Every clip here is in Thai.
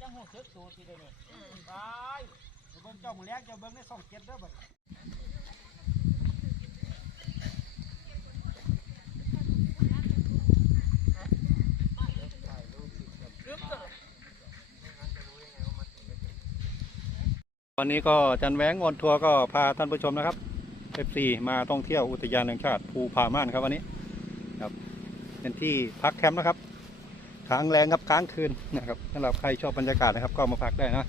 จังหูซึกสูทีเดียวนี่ไปเดี๋ยวเบิ่งเจ้าหมูแลกเจ้าเบิ่งในสองเจ็ดเด้อบัดวันนี้ก็จันแหวงออนทัวร์ก็พาท่านผู้ชมนะครับ F4 มาท่องเที่ยวอุทยานแห่งชาติภูผาม่านครับวันนี้ครับเป็นที่พักแคมป์นะครับ ค้างแรงครับค้างคืนนะครับสำหรับใครชอบบรรยากาศนะครับ ก็มาพักได้นะครับ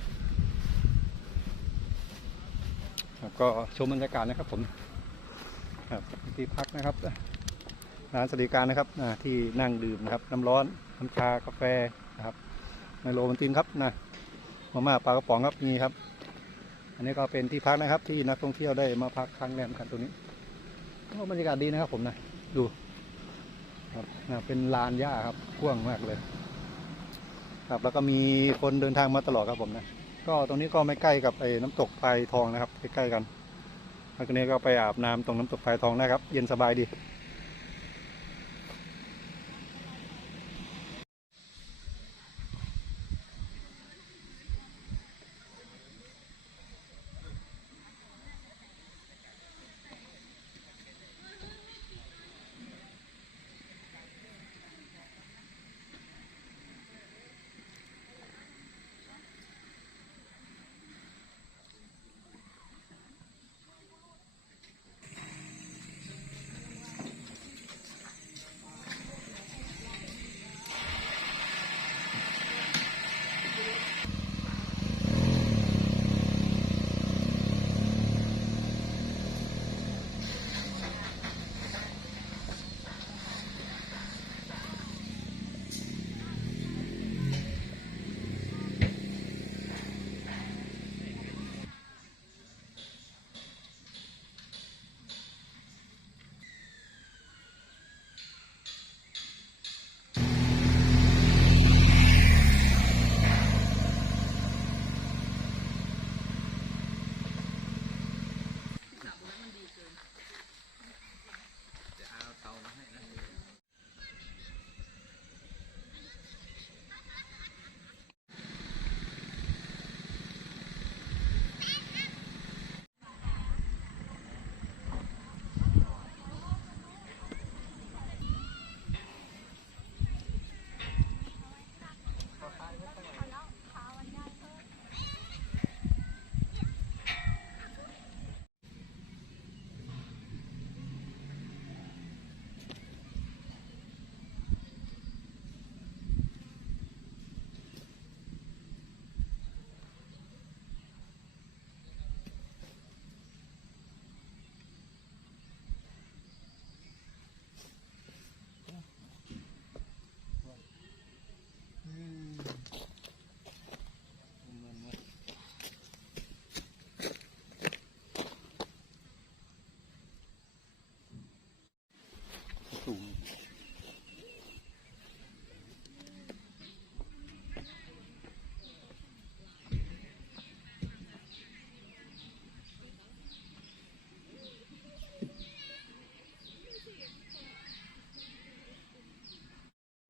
ก็ชมบรรยากาศนะครับผมครับที่พักนะครับร้านสวัสดิการนะครับที่นั่งดื่มนะครับน้ำร้อนน้ำชากาแฟนะครับไมโลมันตินครับนะมาม่าปลากระป๋องครับมีครับ อันนี้ก็เป็นที่พักนะครับ ที่นักท่องเที่ยวได้มาพักค้างแรมกันตรงนี้โอ้บรรยากาศดีนะครับผมนะดู ครับนะเป็นลานหญ้าครับกว้างมากเลย ครับแล้วก็มีคนเดินทางมาตลอดครับผมนะ ก็ตรงนี้ก็ไม่ใกล้กับไอ้น้ำตกไฟทองนะครับใกล้ๆกันแล้วก็นี้ก็ไปอาบน้ำตรงน้ำตกไฟทองนะครับ เย็นสบายดี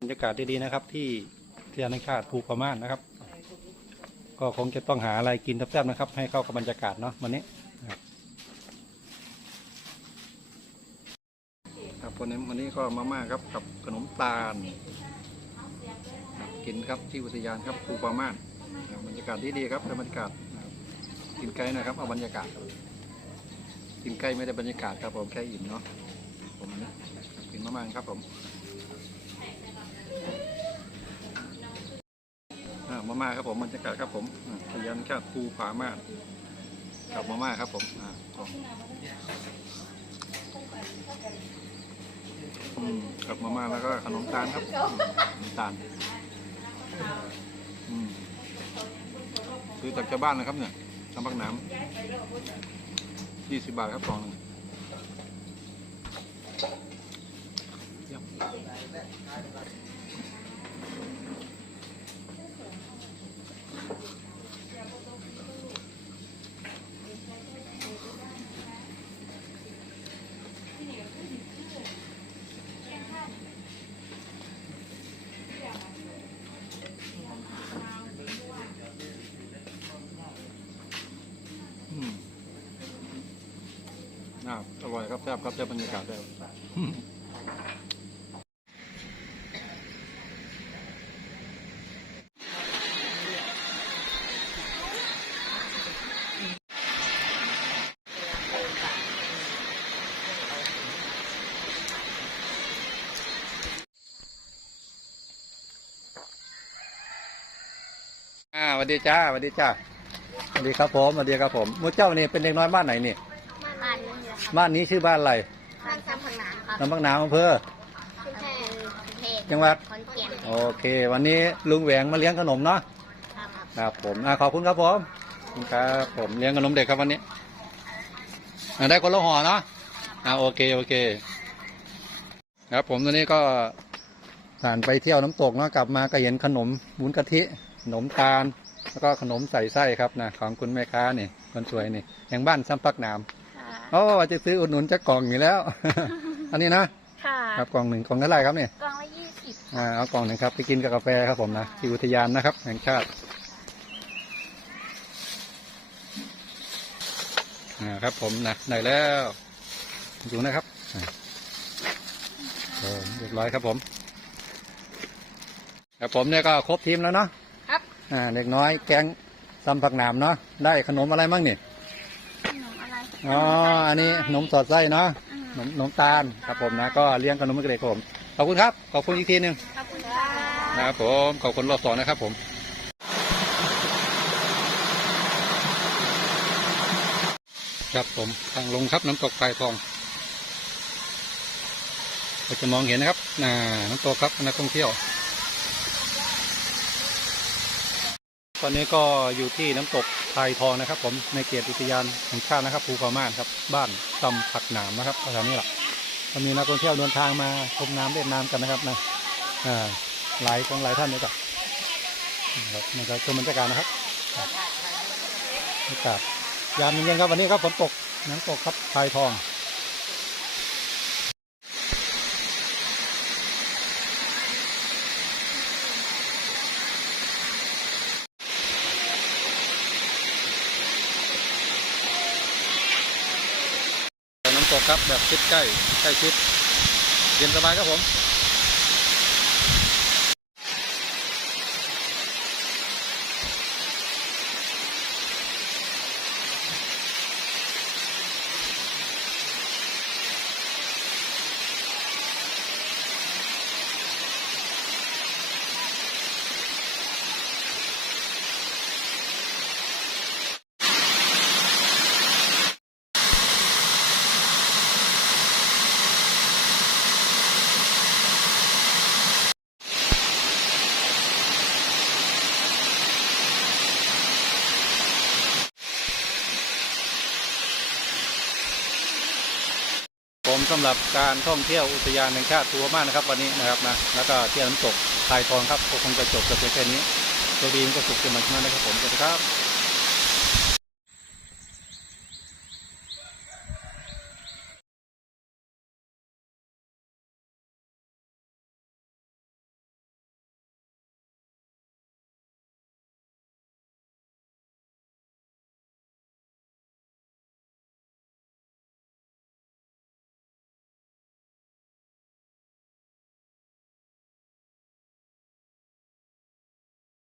รรยากาศดีๆนะครับ ที่เที่ยนแห่งชาติภูพม่านนะครับ ก็คงจะต้องหาอะไรกินแซ่บๆนะครับ ให้เข้ากับบรรยากาศเนาะวันนี้ครับครับวันนี้วันนี้ก็มาม่าครับกับขนมตาลกินครับที่อุทยานครับภูพม่านบรรยากาศดีๆครับบรรยากาศกินไกลนะครับเอาบรรยากาศกินไกลไม่ได้บรรยากาศครับผมแค่อิ่มเนาะผมนะกินมาม่าครับผม มาม่าครับผมบรรยากาศครับผมอ่าพยันแค่ภูผามานกับมาม่าครับผมกับมาม่าแล้วก็ขนมตาลครับขนมตาลอืมซื้อจากชาวบ้านนะครับเนี่ยน้ำพักน้ำยี่สิบบาทครับกล่องนึงเยี่ยม ร่อยครับแซ่บครับได้บรรยากาศได้อ่าสวัสดีจ้าสวัสดีจ้าสวัสดีครับผมสวัสดีครับผมมูเจ้านี่เป็นเด็กน้อยบ้านไหนนี่บ้านนี้เหรอ บ้านนี้ชื่อบ้านอะไรบ้านซ้ำพังหนานครับลำบักน้ำอำเภอ ขึ้นแค่เพจจังหวัด ขอนแก่นโอเค วันนี้ลุงแหวงมาเลี้ยงขนมเนาะ ครับ ครับผมอ่าขอบคุณครับผมขอบคุณครับผมเลี้ยงขนมเด็กครับวันนี้อ่าได้คนละห่อเนาะอ่าโอเคโอเค ครับผมตอนนี้ก็ผ่านไปเที่ยวน้ำตกเนาะกลับมาก็เห็นขนมวุ้นกะทิขนมตาลแล้วก็ขนมใส่ไส้ครับนะของคุณแม่ค้านี่คนสวยนี่อย่างบ้านซ้ำปักน้ำ โอ้จะซื้ออุดหนุนจะกล่องอยู่แล้ว อันนี้นะค่ะครับกล่องหนึ่งกล่องเท่าไหร่ครับเนี่ยกล่องละยี่สิบอ่าเอากล่องหนึ่งครับไปกินกับกาแฟครับผมนะที่อุทยานนะครับแห่งชาติอ่าครับผมนะได้แล้วอยู่นะครับอ่าโอ้เรียบร้อยครับผมครับผมเนี่ยก็ครบทีมแล้วเนาะครับอ่าเด็กน้อยแก๊งซ้ำผักหนามเนาะได้ขนมอะไรบ้างเนี่ยขนม อะไรอ๋อ อันนี้ขนมสอดไส้เนาะขนมขนมตาลครับผมนะ ก็เลี้ยงขนมเด็กๆผมขอบคุณครับ ขอบคุณอีกทีหนึ่งขอบคุณค่ะนะครับผม ขอบคุณรอบสองนะครับผมครับผมทางลงครับน้ำตกไฟทองเราจะมองเห็นนะครับน่าน้ำตกครับนักท่องเที่ยว ตอนนี้ก็อยู่ที่น้ำตกไทยทองนะครับ ผมในเขตอุทยานแห่งชาตินะครับภูเขาม่านครับ บ้านตำผักหนามนะครับแถวนี้แหละก็มีนักท่องเที่ยวเดินทางมาชมน้ำเล่นน้ำกันนะครับนะอ่าหลายของหลายท่านเลยจ้ะครับนี่ก็ชมบรรยากาศนะครับบรรยากาศยามเย็นๆครับวันนี้ครับฝนตกน้ำตกครับทายทอง ตกครับแบบชิดใกล้ใกล้ชิดเย็นสบายครับผม สำหรับการท่องเที่ยวอุทยานแห่งชาติตัวมากนะครับ วันนี้นะครับนะแล้วก็เที่ยวน้ำตกทายทองครับก็คงจะจบกันเพียงแค่นี้ตัวดีมก็สุขกันมากๆนะครับผมสวัสดีครับ